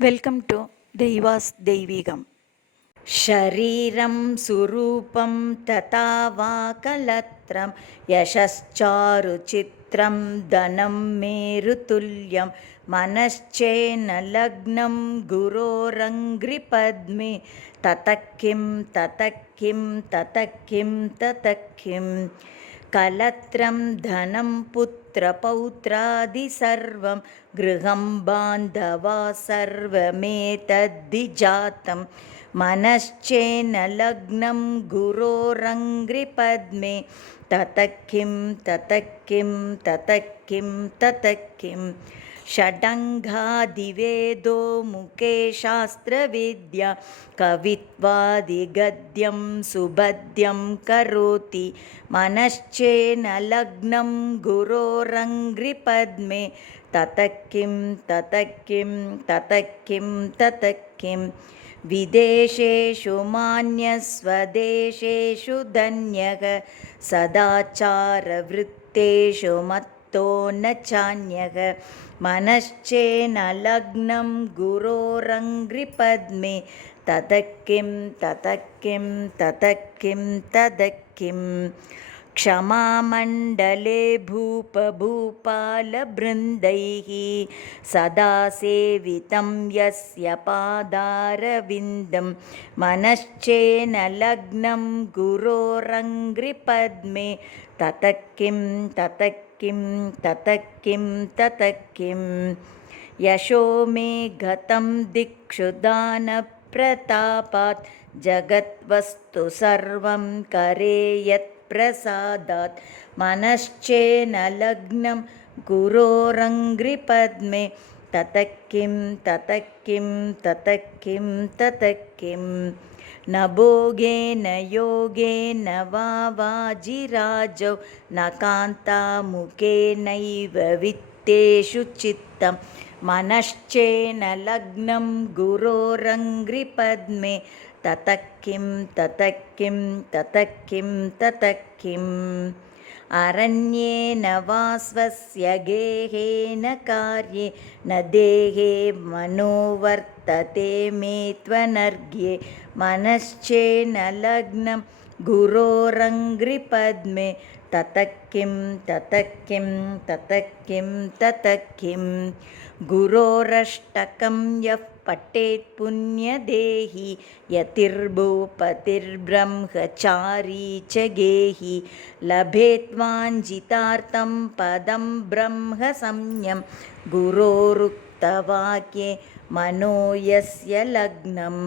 Welcome to ദൈവാസ് ദൈവികം. ശരീരം സുരൂപം തഥാ വാ കലത്രം യശശ്ചാരുചിത്രം ധനം മേരുതുല്യം മനശ്ചേന ലഗ്നം ഗുരോരംഘ്രിപദ്മേ തതഃകിം തതഃകിം തതഃകിം തതഃകിം കലത്രം ധനം പുത്രപൗത്രാദി സർവം ഗൃഹം ബാന്ധവാ സർവമേതദ്ധി ജാതം മനശ്ചേന ലഗ്നം ഗുരോരംഘ്രിപദ്മേ തതഃകിം തതഃകിം തതഃകിം തതഃകിം ഷഡംഗാദിവേദോ മുഖേ ശാസ്ത്രവിദ്യ കവിത്വാദിഗദ്യം സുഭദ്യം കരോതി മനശ്ചേന ലഗ്നം ഗുരോരംഘ്രിപദ്മേ തതഃകിം തതഃകിം തതഃകിം തതഃകിം വിദേശേഷു മാന്യസ്വദേശേഷു ധന്യഃ സദാചാരവൃത്തേഷു മത്തോ ന ചാന്യഃ മനശ്ചേന ലഗ്നം ഗുരോരംഘ്രിപദ്മേ തതഃകിം തതഃകിം തതഃകിം തതഃകിം ക്ഷമാമണ്ഡലേ ഭൂപഭൂപാലബൃന്ദൈഃ സദാ സേവിതം യസ്യ പാദാരവിന്ദം മനശ്ചേന ലഗ്നം ഗുരോരംഘ്രിപദ്മേ തതഃകിം തതഃകിം തതഃകിം തതഃകിം യശോ മേ ഗതം ദിക്ഷു ദാനപ്രതാപാത് ജഗദ്വസ്തു സർവം കരേയത് പ്രസാദാത് മനശ്ചേന ലഗ്നം ഗുരോരംഘ്രിപദ്മേ തതഃകിം തതഃകിം തതഃകിം തതഃകിം ന ഭോഗേന യോഗേന വാ വാജിരാജൗ ന കാന്താമുഖേനൈവ വിത്തേഷു ചിത്തം മനശ്ചേന ലഗ്നം ഗുരോരംഘ്രിപദ്മേ തതഃകിം തതഃകിം തതഃകിം തതഃകിം അരണ്യേന വാ സ്വസ്യ ഗേഹേന കാര്യേ ന ദേഹേ മനോവർത്തതേ മേ ത്വനർഘ്യേ മനശ്ചേന ലഗ്നം ഗുരോരംഘ്രിപദ്മേ തതഃകിം തതഃകിം തതഃകിം തതഃകിം ഗുരോരഷ്ടകം യഃ പഠേത് പുണ്യദേഹി യതിർഭൂപതിർബ്രഹ്മചാരീ ച ഗേഹി ലഭേത്വാഞ്ഛിതാർത്ഥം പദം ബ്രഹ്മ സംജ്ഞം ഗുരോരുക്തവാക്യേ മനോ യസ്യ ലഗ്നം.